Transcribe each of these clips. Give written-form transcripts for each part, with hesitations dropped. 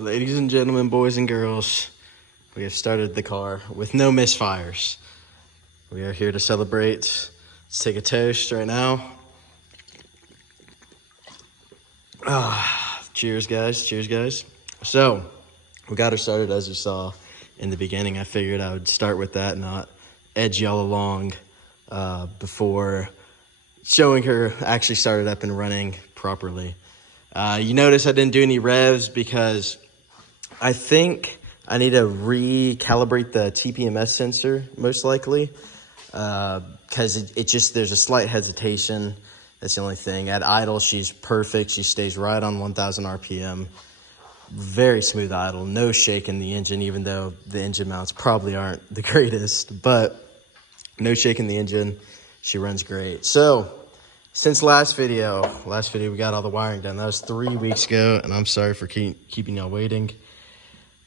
Ladies and gentlemen, boys and girls, we have started the car with no misfires. We are here to celebrate. Let's take a toast right now. Cheers, guys. Cheers, guys. So, we got her started as you saw in the beginning. I figured I would start with that, not edge y'all along before showing her actually started up and running properly. You notice I didn't do any revs because I think I need to recalibrate the TPMS sensor, most likely, because it just, there's a slight hesitation. That's the only thing. At idle, she's perfect. She stays right on 1,000 RPM. Very smooth idle, no shake in the engine, even though the engine mounts probably aren't the greatest, but no shake in the engine. She runs great. So, since last video we got all the wiring done. That was 3 weeks ago, and I'm sorry for keeping y'all waiting.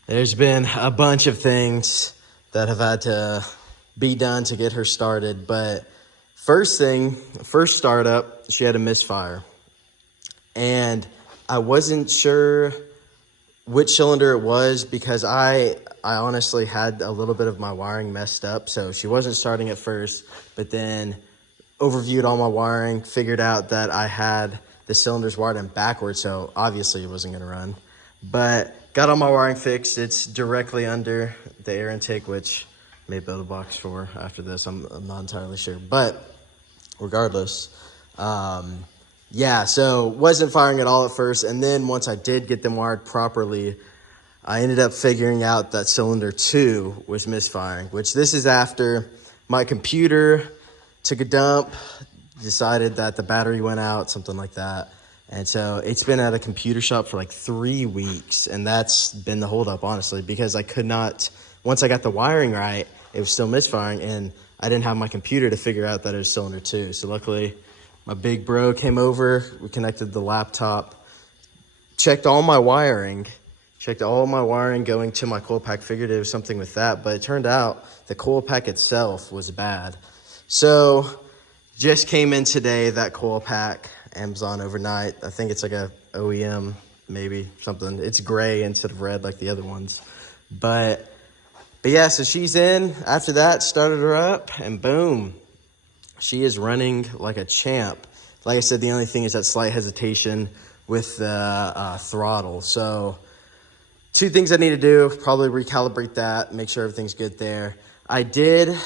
There's been a bunch of things that have had to be done to get her started, but first startup, she had a misfire. And I wasn't sure which cylinder it was because I honestly had a little bit of my wiring messed up. So she wasn't starting at first, but then overviewed all my wiring, figured out that I had the cylinders wired in backwards, so obviously it wasn't gonna run. But got all my wiring fixed. It's directly under the air intake, which I may build a box for after this. I'm not entirely sure, but regardless, yeah, so wasn't firing at all at first. And then once I did get them wired properly, I ended up figuring out that cylinder 2 was misfiring, which this is after my computer took a dump, decided that the battery went out, something like that. And so it's been at a computer shop for like 3 weeks, and that's been the holdup, honestly, because I could not, once I got the wiring right, it was still misfiring, and I didn't have my computer to figure out that it was cylinder 2. So luckily, my big bro came over, we connected the laptop, checked all my wiring going to my coil pack, figured it was something with that, but it turned out the coil pack itself was bad. So just came in today, that coil pack, Amazon overnight. I think it's like a OEM, maybe something. It's gray instead of red like the other ones. But yeah, so she's in. After that, started her up, and boom, she is running like a champ. Like I said, the only thing is that slight hesitation with the throttle. So 2 things I need to do, probably recalibrate that, make sure everything's good there. I did,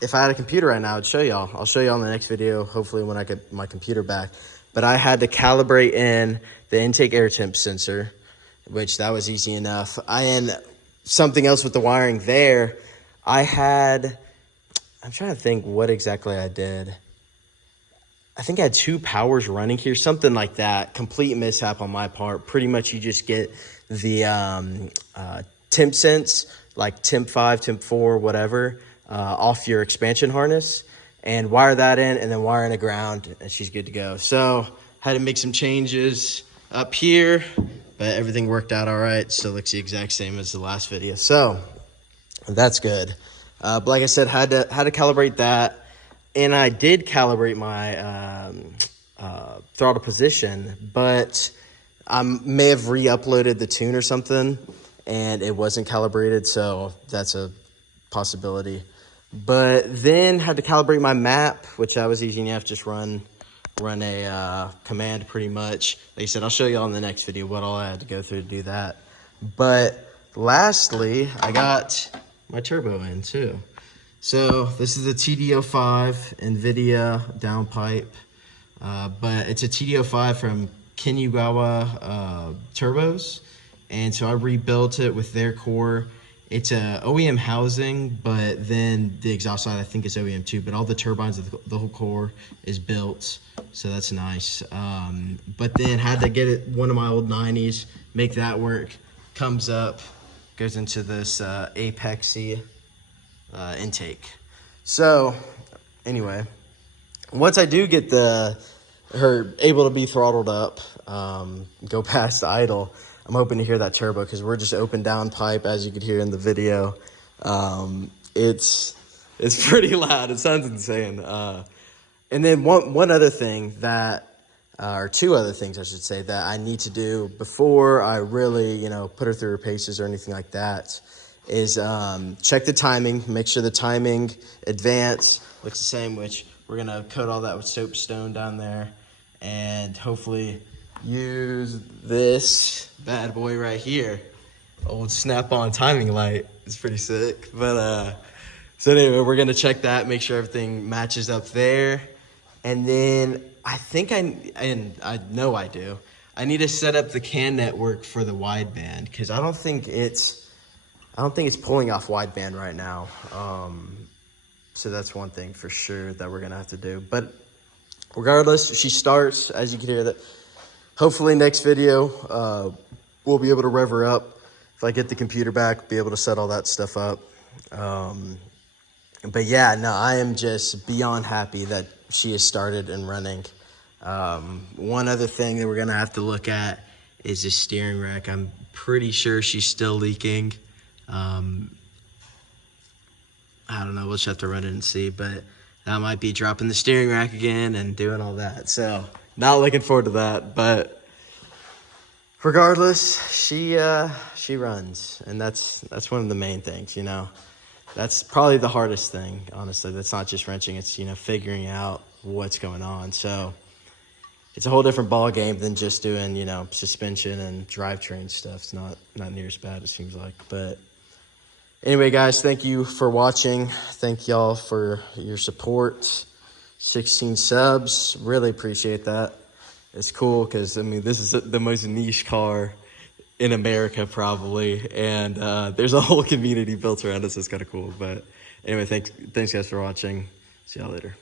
if I had a computer right now, I'd show y'all. I'll show y'all in the next video, hopefully when I get my computer back. But I had to calibrate in the intake air temp sensor, which that was easy enough. And something else with the wiring there, I'm trying to think what exactly I did. I think I had 2 powers running here, something like that. Complete mishap on my part. Pretty much you just get the temp sense, like temp 5, temp 4, whatever, off your expansion harness, and wire that in, and then wire in a ground, and she's good to go. So had to make some changes up here, but everything worked out all right. Still looks the exact same as the last video, so that's good. But like I said, had to calibrate that, and I did calibrate my throttle position, but I may have re-uploaded the tune or something, and it wasn't calibrated, so that's a possibility. But then had to calibrate my map, which that was easy enough. Just run a command pretty much. Like I said, I'll show you all in the next video what all I had to go through to do that. But lastly, I got my turbo in too. So this is a TD05 NVIDIA downpipe, but it's a TD05 from Kinugawa turbos. And so I rebuilt it with their core. It's a OEM housing, but then the exhaust side I think is OEM too, but all the turbines of the whole core is built, so that's nice. But then had to get it, one of my old 90s, make that work. Comes up, goes into this Apexy intake. So anyway, once I do get her able to be throttled up, go past idle, I'm hoping to hear that turbo, because we're just open down pipe, as you could hear in the video. It's pretty loud. It sounds insane. And then one other thing that or two other things I should say that I need to do before I really, put her through her paces or anything like that, is check the timing, make sure the timing, advance, looks the same, which we're gonna coat all that with soapstone down there, and hopefully use this bad boy right here. Old snap-on timing light. It's pretty sick. But so anyway, we're gonna check that, make sure everything matches up there. And then I think I know I do. I need to set up the CAN network for the wideband because I don't think it's pulling off wideband right now. So that's one thing for sure that we're gonna have to do. But regardless, she starts, as you can hear that. Hopefully next video, we'll be able to rev her up. If I get the computer back, be able to set all that stuff up. But yeah, no, I am just beyond happy that she has started and running. One other thing that we're gonna have to look at is the steering rack. I'm pretty sure she's still leaking. I don't know, we'll just have to run it and see, but that might be dropping the steering rack again and doing all that. So not looking forward to that, but regardless, she runs, and that's one of the main things, That's probably the hardest thing, honestly. That's not just wrenching, it's, figuring out what's going on. So it's a whole different ball game than just doing, suspension and drivetrain stuff. It's not near as bad, it seems like. But anyway, guys, thank you for watching. Thank y'all for your support. 16 subs, really appreciate that. It's cool because, this is the most niche car in America probably, and there's a whole community built around us. It's kind of cool. But anyway, thanks guys for watching. See y'all later.